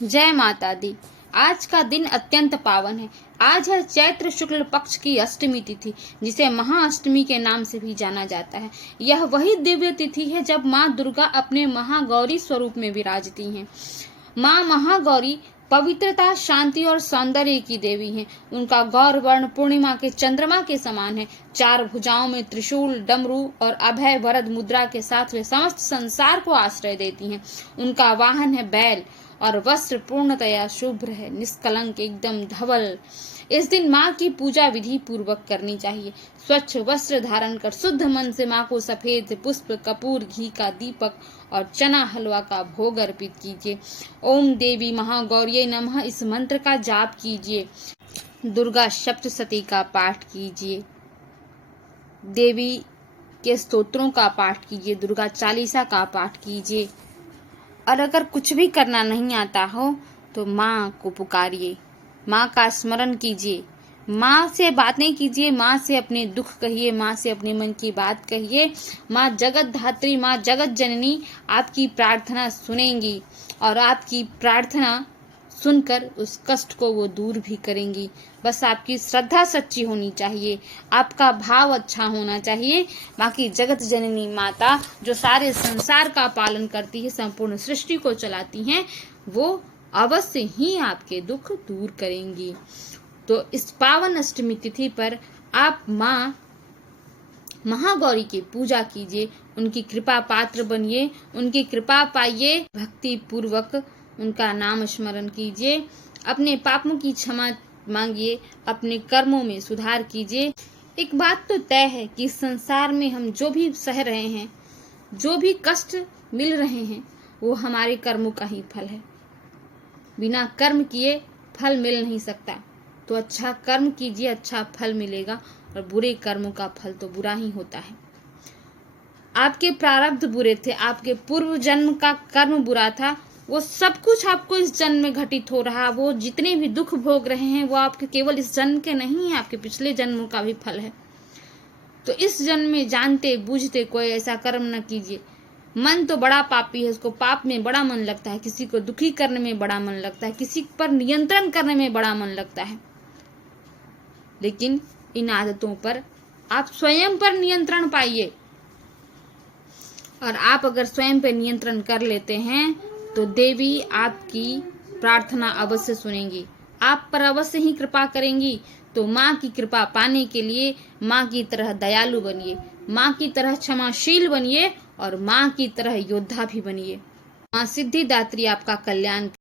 जय माता दी। आज का दिन अत्यंत पावन है। आज है चैत्र शुक्ल पक्ष की अष्टमी तिथि, जिसे महाअष्टमी के नाम से भी जाना जाता है। यह वही दिव्य तिथि है जब माँ दुर्गा अपने महागौरी स्वरूप में विराजती हैं। माँ महागौरी पवित्रता, शांति और सौंदर्य की देवी हैं। उनका गौर वर्ण पूर्णिमा के चंद्रमा के समान है। चार भुजाओं में त्रिशूल, डमरू और अभय वरद मुद्रा के साथ वे समस्त संसार को आश्रय देती हैं। उनका वाहन है बैल और वस्त्र पूर्णतया शुभ्र है, निष्कलंक, एकदम धवल। इस दिन माँ की पूजा विधि पूर्वक करनी चाहिए। स्वच्छ वस्त्र धारण कर शुद्ध मन से माँ को सफेद पुष्प, कपूर, घी का दीपक और चना हलवा का भोग अर्पित कीजिए। ओम देवी महागौरी नमः इस मंत्र का जाप कीजिए। दुर्गा सप्तशती का पाठ कीजिए। देवी के स्तोत्रों का पाठ कीजिए। दुर्गा चालीसा का पाठ कीजिए। और अगर कुछ भी करना नहीं आता हो तो माँ को पुकारिए, माँ का स्मरण कीजिए, माँ से बातें कीजिए, माँ से अपने दुख कहिए, माँ से अपने मन की बात कहिए। माँ जगत धात्री, माँ जगत जननी आपकी प्रार्थना सुनेंगी और आपकी प्रार्थना सुनकर उस कष्ट को वो दूर भी करेंगी। बस आपकी श्रद्धा सच्ची होनी चाहिए, आपका भाव अच्छा होना चाहिए। बाकी जगत जननी माता जो सारे संसार का पालन करती है, संपूर्ण सृष्टि को चलाती हैं, वो अवश्य ही आपके दुख दूर करेंगी। तो इस पावन अष्टमी तिथि पर आप माँ महागौरी की पूजा कीजिए, उनकी कृपा पात्र बनिए, उनकी कृपा पाइए, भक्ति पूर्वक उनका नाम स्मरण कीजिए, अपने पापों की क्षमा मांगिए, अपने कर्मों में सुधार कीजिए। एक बात तो तय है कि इस संसार में हम जो भी सह रहे हैं, जो भी कष्ट मिल रहे हैं, वो हमारे कर्मों का ही फल है। बिना कर्म किए फल मिल नहीं सकता। तो अच्छा कर्म कीजिए, अच्छा फल मिलेगा, और बुरे कर्मों का फल तो बुरा ही होता है। आपके प्रारब्ध बुरे थे, आपके पूर्व जन्म का कर्म बुरा था, वो सब कुछ आपको इस जन्म में घटित हो रहा। वो जितने भी दुख भोग रहे हैं वो आपके केवल इस जन्म के नहीं है, आपके पिछले जन्मों का भी फल है। तो इस जन्म में जानते बूझते कोई ऐसा कर्म न कीजिए। मन तो बड़ा पापी है, उसको पाप में बड़ा मन लगता है, किसी को दुखी करने में बड़ा मन लगता है, किसी पर नियंत्रण करने में बड़ा मन लगता है। लेकिन इन आदतों पर आप स्वयं पर नियंत्रण पाइए, और आप अगर स्वयं पर नियंत्रण कर लेते हैं तो देवी आपकी प्रार्थना अवश्य सुनेंगी, आप पर अवश्य ही कृपा करेंगी। तो माँ की कृपा पाने के लिए माँ की तरह दयालु बनिए, माँ की तरह क्षमाशील बनिए और माँ की तरह योद्धा भी बनिए। माँ सिद्धिदात्री आपका कल्याण